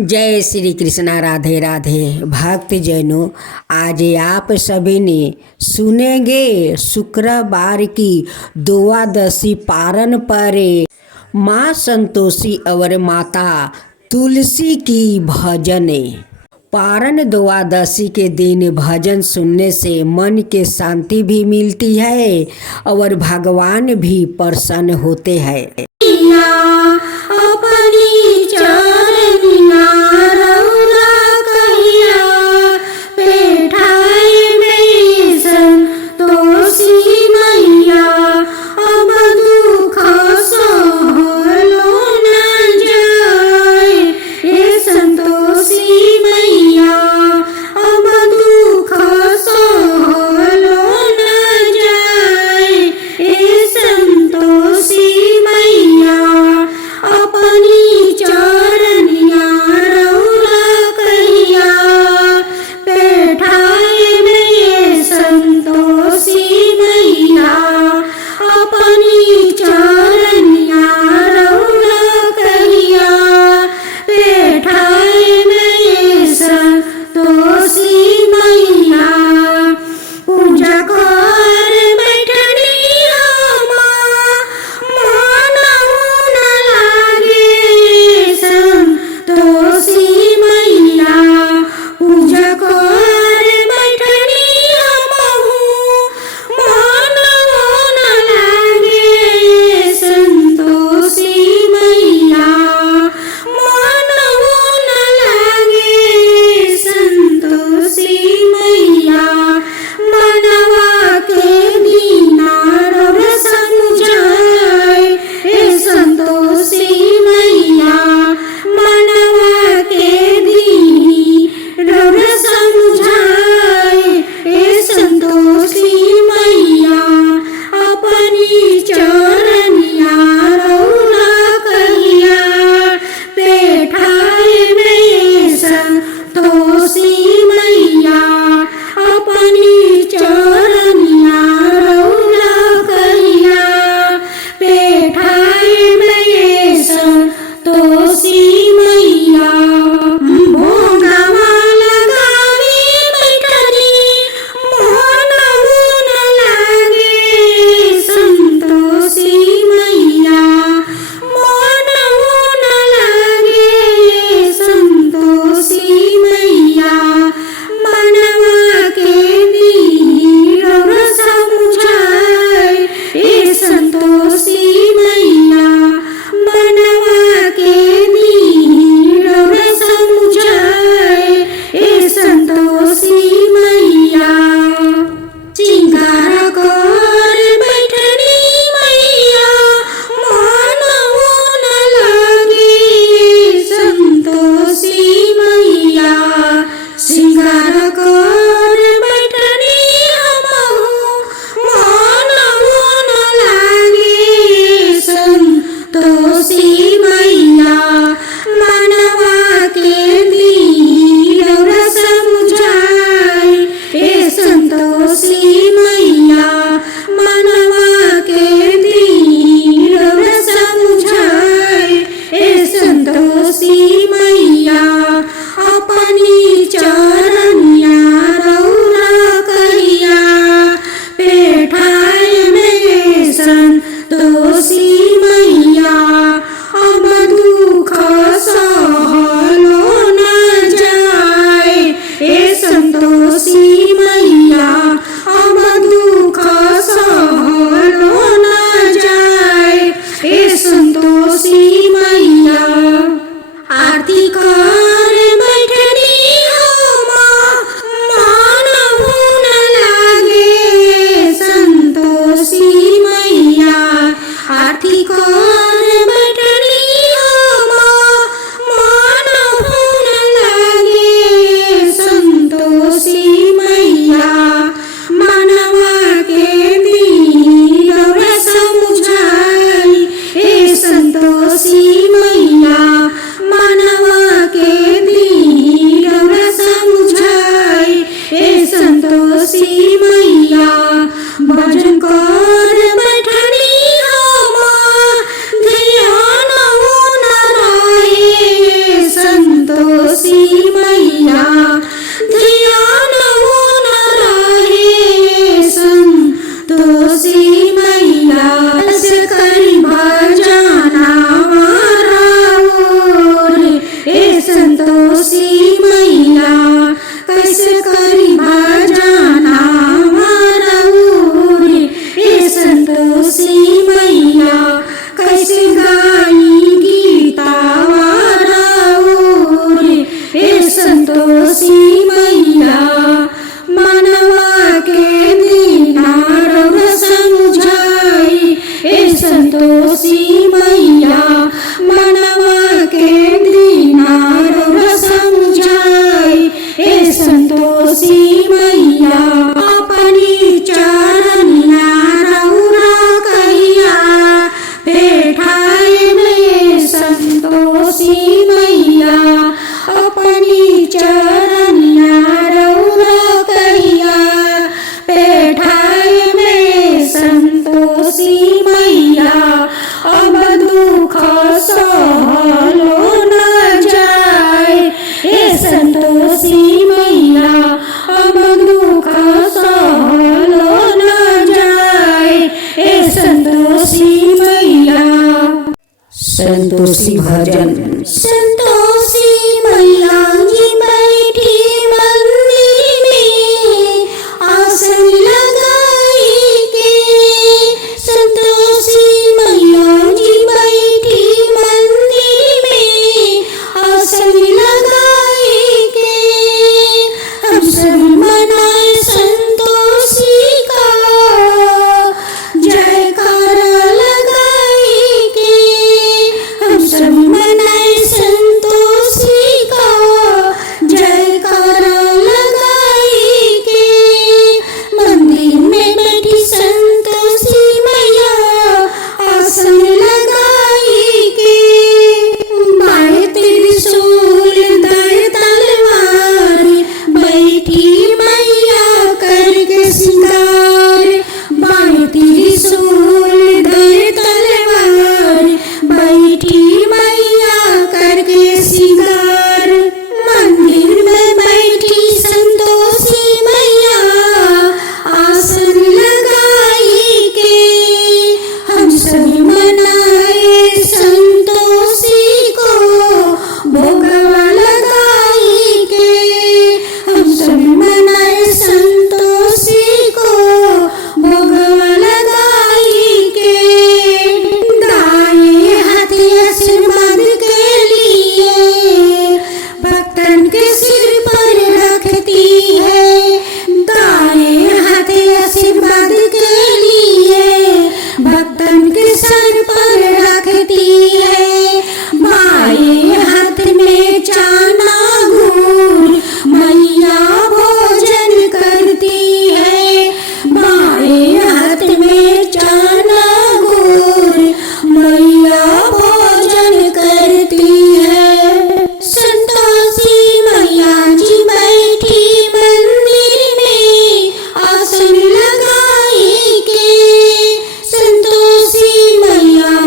जय श्री कृष्णा। राधे राधे। भक्त जनों, आज आप सभी ने सुनेंगे शुक्रवार की द्वादशी पारण पर माँ संतोषी और माता तुलसी की भजन। पारण द्वादशी के दिन भजन सुनने से मन के शांति भी मिलती है और भगवान भी प्रसन्न होते हैं। आरती कर संतोषी मैया मनवा के दीना रौरा समझाई। हे संतोषी मैया अपनी चरनिया रौरा कहिया बैठाए में। संतोषी मैया अपनी चरनिया रौरा कहिया बैठाए में। संतोषी मैया अब दुख सहलो न जाए। हे संतोषी मैया अब दुख सहलो न जाए। हे संतोषी मैया। संतोषी भजन। संतोषी मैया जी बैठी मंदिर में आसन लगाई के। संतोषी मैया जी बैठी मंदिर में आसन लगाई के। हम सब मनाए संतोषी का जयकारा लगाई के। हम सब मनाए संतोषी का जयकारा लगाई के। मंदिर में बैठी संतोषी मैया आसन लगाई के। बाएं त्रिशूल दाएं तलवार बैठी मैया करके सिंगार। बाएं त्रिशूल दाएं तलवार बैठी मैया करके सिंगार। मंदिर में बैठी संतोषी मैया आसन लगाई के। हम सब मनाए संतोषी को भोगवा लगाई के। हम सब मनाए संतोषी को भोगवा लगाई के। दाएं हाथ आशीर्वाद के लिए भक्तन के सिर पर रखती है। दाएं हाथ आशीर्वाद के लिए भक्तन के सर पर रखती है। बाएं हाथ में चाना गुड़ मैया भोजन करती है। बाएं हाथ में चाना गुड़ मैया भोजन करती है। संतोषी मैया जी बैठी मंदिर में आसन लगाई के। संतोषी मैया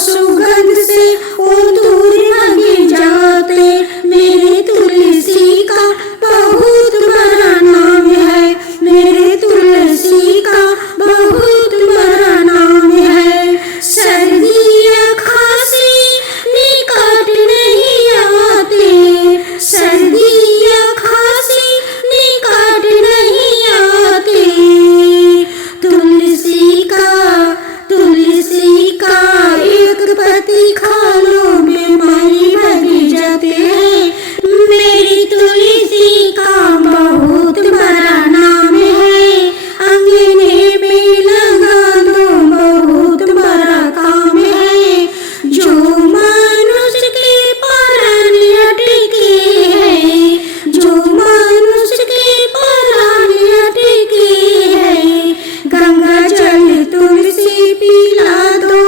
सुगंध से वो दूर भागे जाते। मेरे तुलसी का बहुत बड़ा नाम है, मेरे तुलसी का बहुत बड़ा नाम है। सर्दी या खांसी निकट नहीं आते, सर्दी या खांसी निकट नहीं आते। तुलसी का एक पत्ती खा लो बीमारी भाग जाते हैं। मेरी तुलसी का बहुत बड़ा नाम है, अंगने में लगा दो बहुत बड़ा काम है। जो मनुष्य के प्राण अटके हैं, जो मनुष्य के प्राण अटके हैं, गंगा जल तुलसी पिला दो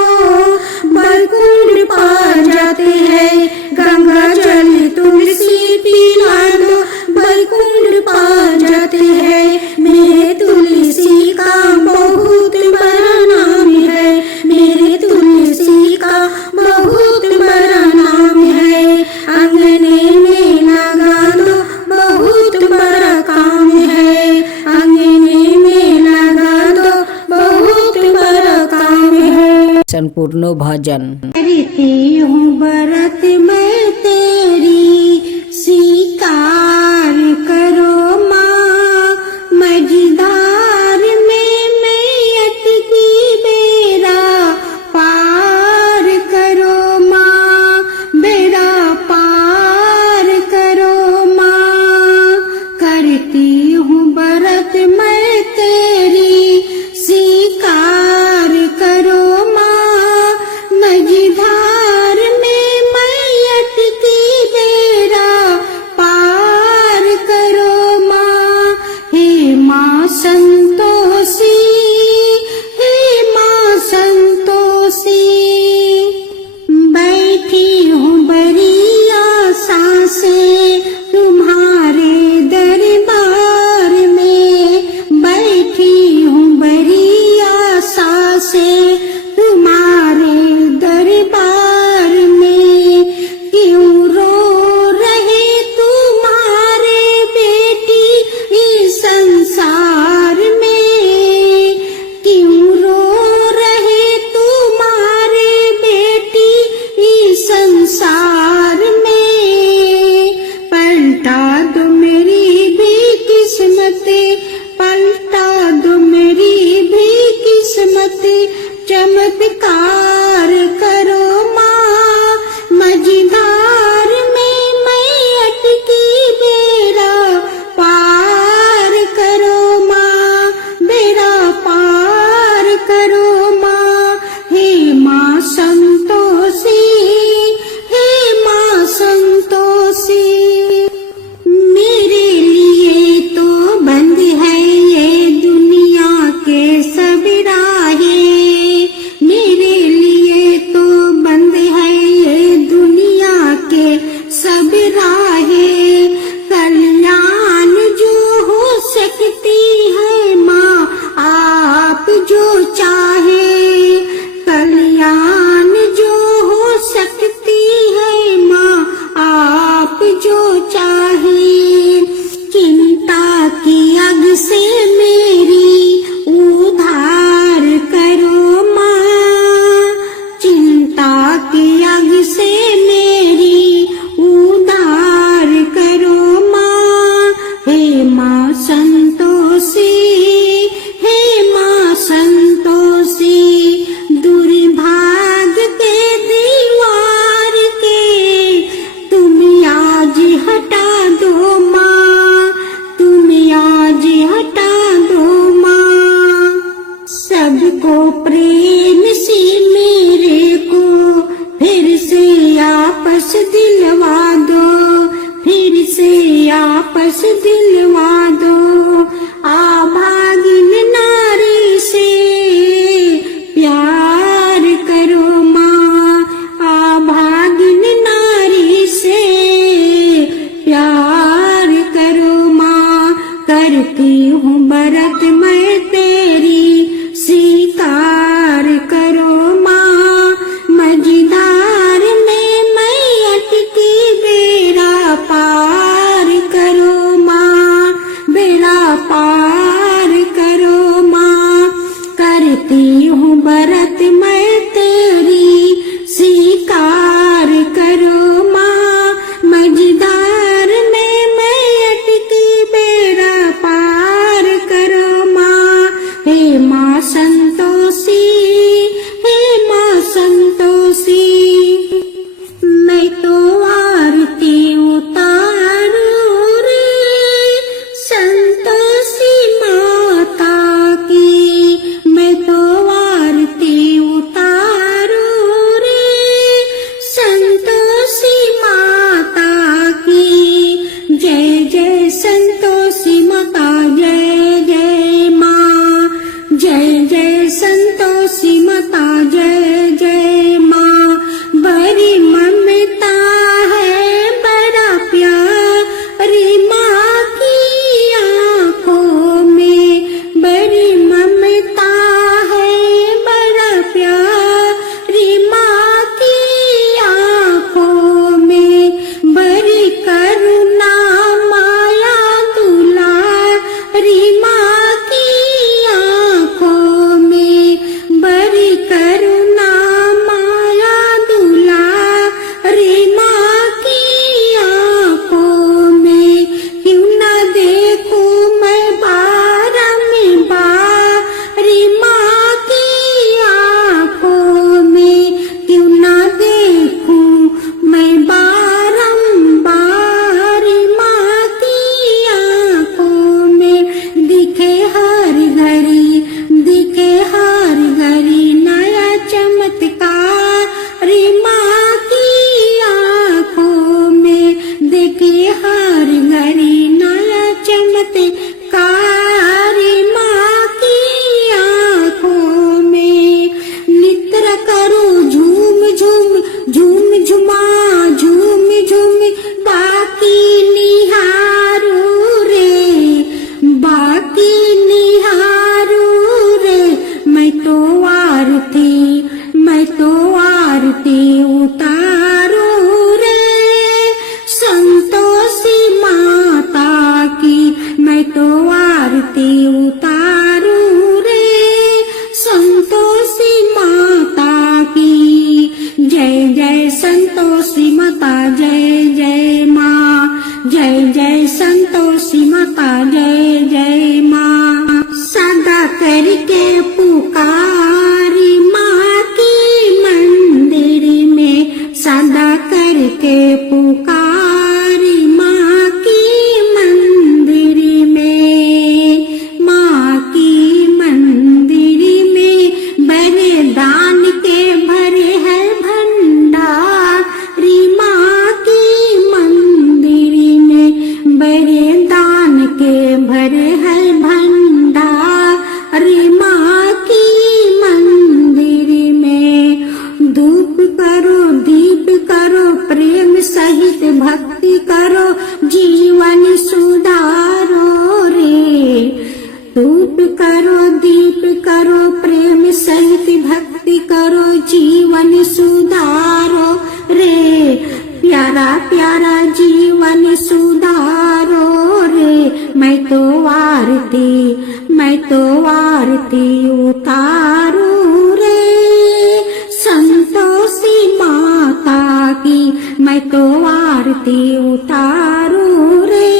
बैकुंठ पा जाते हैं। गंगा जल तुलसी पिला दो बैकुंठ पा जाते हैं। मेरे तुलसी का बहुत बड़ा नाम है, मेरे तुलसी का बहुत बड़ा नाम है। अंगने में लगा दो बहुत बड़ा काम है, अंगने में लगा दो बहुत बड़ा काम है। संपूर्ण भजन। करती हूँ व्रत मैं तेरी, स्वीकार करो माँ। मझधार में मैं अटकी बेड़ा पार करो माँ, बेड़ा पार करो माँ। करती हूँ व्रत मैं तेरी, स्वीकार करो माँ। मझधार में मैं अटकी बेड़ा पार करो माँ। हे माँ संतोषी, हे माँ संतोषी, बैठी हूँ बड़ी आशा से तुम्हारे दरबार में, बैठी हूँ बड़ी आशा से तुम्हारे दरबार में। क्यों रो रहे तुम्हारे बेटी इस संसार में, क्यों रो रहे तुम्हारे बेटी इस संसार में। पलटा दो मेरी भी किस्मतें, पलटा दो मेरी भी किस्मतें, चमत्कार करो माँ। मझधार में मैं अटकी बेड़ा पार करो माँ, बेड़ा पार करो माँ। हे माँ संतोषी, हे माँ संतोषी, मेरे लिए तो बंद है ये दुनिया के सब राहें, मेरे लिए तो बंद है ये दुनिया के सब राहें। कल्याण जो हो सकती है माँ आप जो चाहे, कल्याण जो हो सकती है माँ आप जो चाहे। चिंता की अग से मेरी उद्धार करो माँ, चिंता की अग से मेरी उद्धार करो माँ। हे माँ संतोषी, हे माँ संतोषी, दुर्भाग्य के दीवार के तुम आज हटा दो माँ, तुम आज हटा दो माँ। सबको प्रेम से मेरे को फिर से आपस दिलवा दो, फिर से आपस दिलवा दो। आभागिन नारी से प्यार करो माँ, आभागिन नारी से प्यार करो माँ। करती हूँ व्रत मैं तेरी, स्वीकार करो माँ। मझ संतोषी माता जय जय माँ, जय जय संतोषी माता जय जय माँ। सदा करके पुकारी माँ की मंदिर में, सदा करके पुकारी माँ की मंदिर में, माँ की मंदिर में वरदान के भरे है भंडार, माँ की मंदिर में वरदान के भरे है भंडार, माँ की मंदिर में। धूप करो दीप करो प्रेम सहित भक्ति करो जीवन सुधारो रे। धूप करो दीप करो प्रेम सहित भक्ति करो जीवन सुधारो रे। प्यारा प्यारा जीवन सुधारो रे। मैं तो आरती उतारू रे संतोषी माता की, मैं तो आरती उतारू रे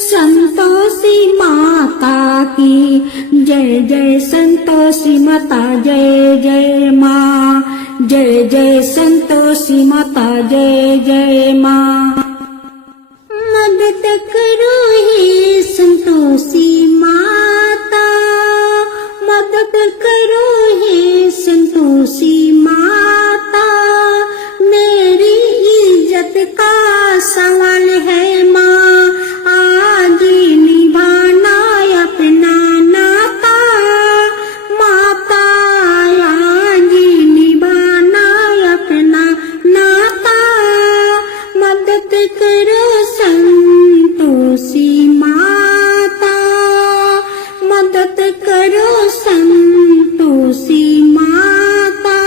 संतोषी माता की। जय जय संतोषी माता जय जय माँ, जय जय संतोषी माता जय जय माँ। मदद करो हे संतोषी माता, मदद करो हे संतोषी माता। मेरी इज्जत का सवाल है माँ, आज निभाना अपना नाता। माता आज निभाना अपना नाता। मदद करो संतोषी माता, मदद करो संतोषी माता।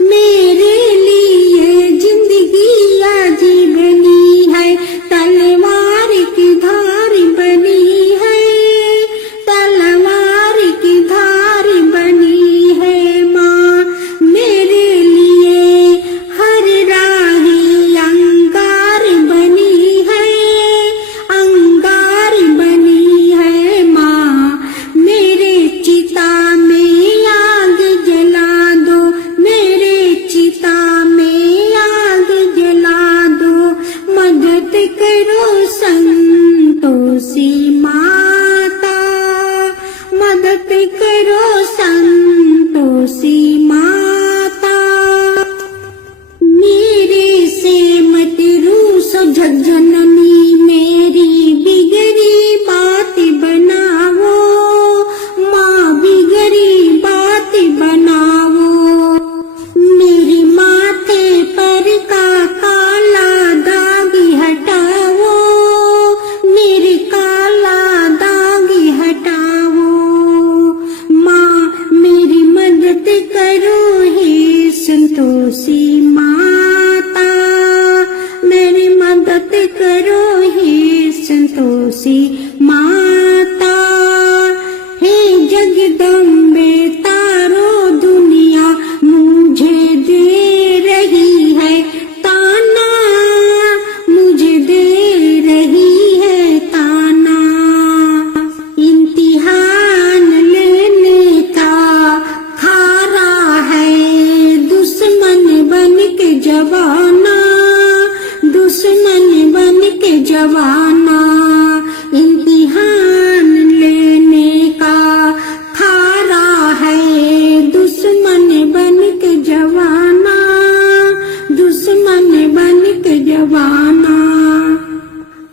मेरे लिए जिंदगी अजीब बनी है, तलवार की धार बनी है, तलवार की धार बनी है माँ। मेरे लिए हर राह अंगार बनी है, अंगार बनी है माँ। मेरे चिता में आग जला दो, मेरे चिता में आग जला दो। मदद करो संतोषी माता, मदद करो संतोषी माता। मेरे से मत रूसो जगजननी, मेरी बिगड़ी बात बनाओ माँ, बिगड़ी बात बनाओ। मेरे माथे पर का काला दाग हटाओ, मेरे काला दाग हटाओ माँ। मेरी मदद करो हे संतोषी माता, मेरी मदद करो हे संतोषी माता। हे जगदम्बे तारो दुनिया मुझे दे रही है ताना, मुझे दे रही है ताना। इम्तिहान लेने का खारा है दुश्मन बन के जवाना, दुश्मन बन के जवाना। इम्तिहान लेने का खारा है दुश्मन बन के जवाना, दुश्मन बन के जवाना।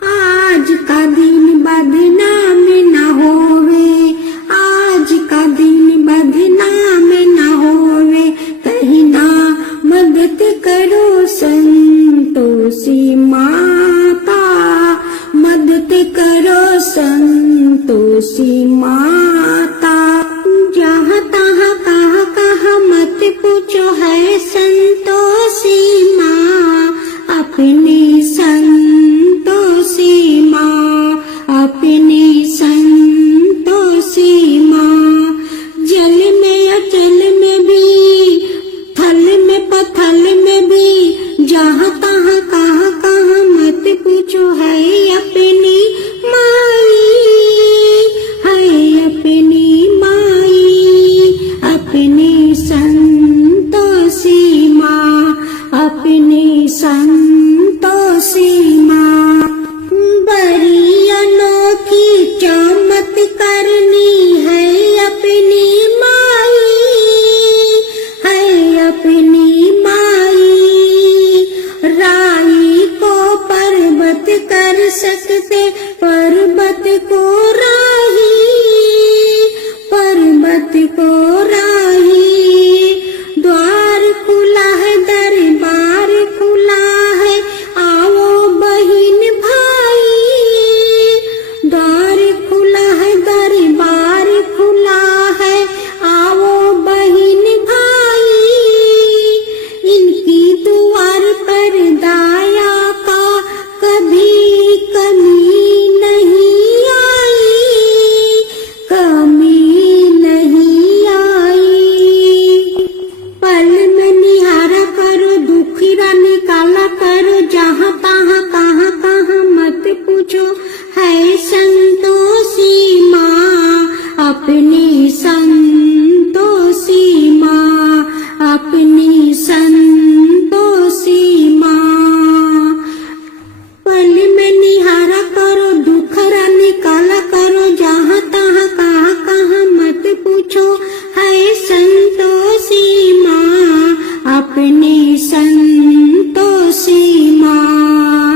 आज का दिन बदनाम न होवे, आज का दिन बदनाम न होवे। कहीं ना मदद करो संतोषी माता, मदद करो संतोषी माता। जहाँ तहाँ कहाँ कहाँ मत पूछो है संतोषी माँ, अपनी संतोषी माँ, अपनी संतोषी माँ। जल में अचल में भी, थल में पथल में भी, जहाँ तहाँ कहाँ कहाँ मत पूछो, है अपनी माई, है अपनी माई, अपनी संतोषी माँ, अपनी संतोषी माँ। बड़ी अनोखी चमत्कारनी है अपनी माई, है अपनी माई। राई को पर्वत कर सकते, पर्वत को राही, पर्वत को राही। द्वार खुला है, दरबार खुला है, आओ बहिन भाई। द्वार खुला है, दरबार खुला है, आओ बहिन भाई। इनकी द्वार पर दया का कभी कमी नहीं आई, कमी नहीं आई। पल में निहारा करो, दुखिरा निकाला करो, जहाँ तहाँ कहाँ कहाँ मत पूछो, है संतोषी माँ, अपनी संतोषी माँ, अपनी संतोषी माँ। पल में निहारा करो, दुखरा निकाला करो, जहाँ तहाँ कहाँ कहाँ मत पूछो, है संतोषी माँ, अपनी संतोषी माँ।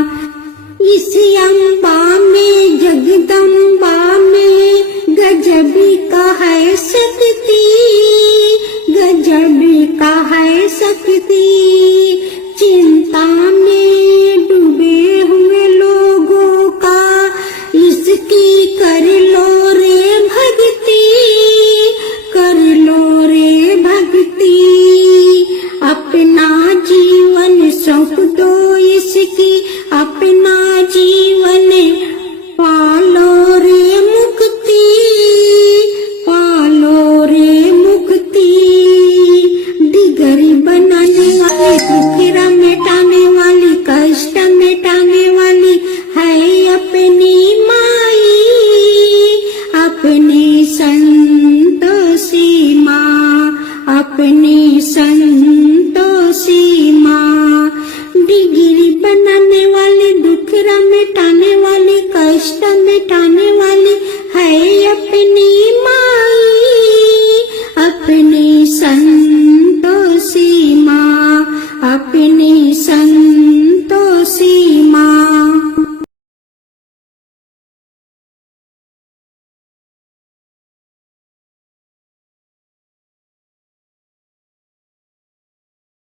इस अम्बा में जगदम्बा में गजबी का है शक्ति, गजबी का है शक्ति। चिंता में डूबे हुए लोगों का इसकी कर लो रे भक्ति, कर लो रे भक्ति। अपना जीवन सौंप दो इसकी, अपना जीवन पालो रे मुक्ति, पालो रे मुक्ति। दिगरी बनाने वाली, दुखिरा मिटाने वाली, कष्ट मिटाने वाली है अपनी माई, अपनी संतोषी माँ, अपनी संतोषी माँ। डिग्री बनाने वाली, दुखरा मिटाने वाली, कष्ट मिटाने वाली है अपनी माई, अपनी संतोषी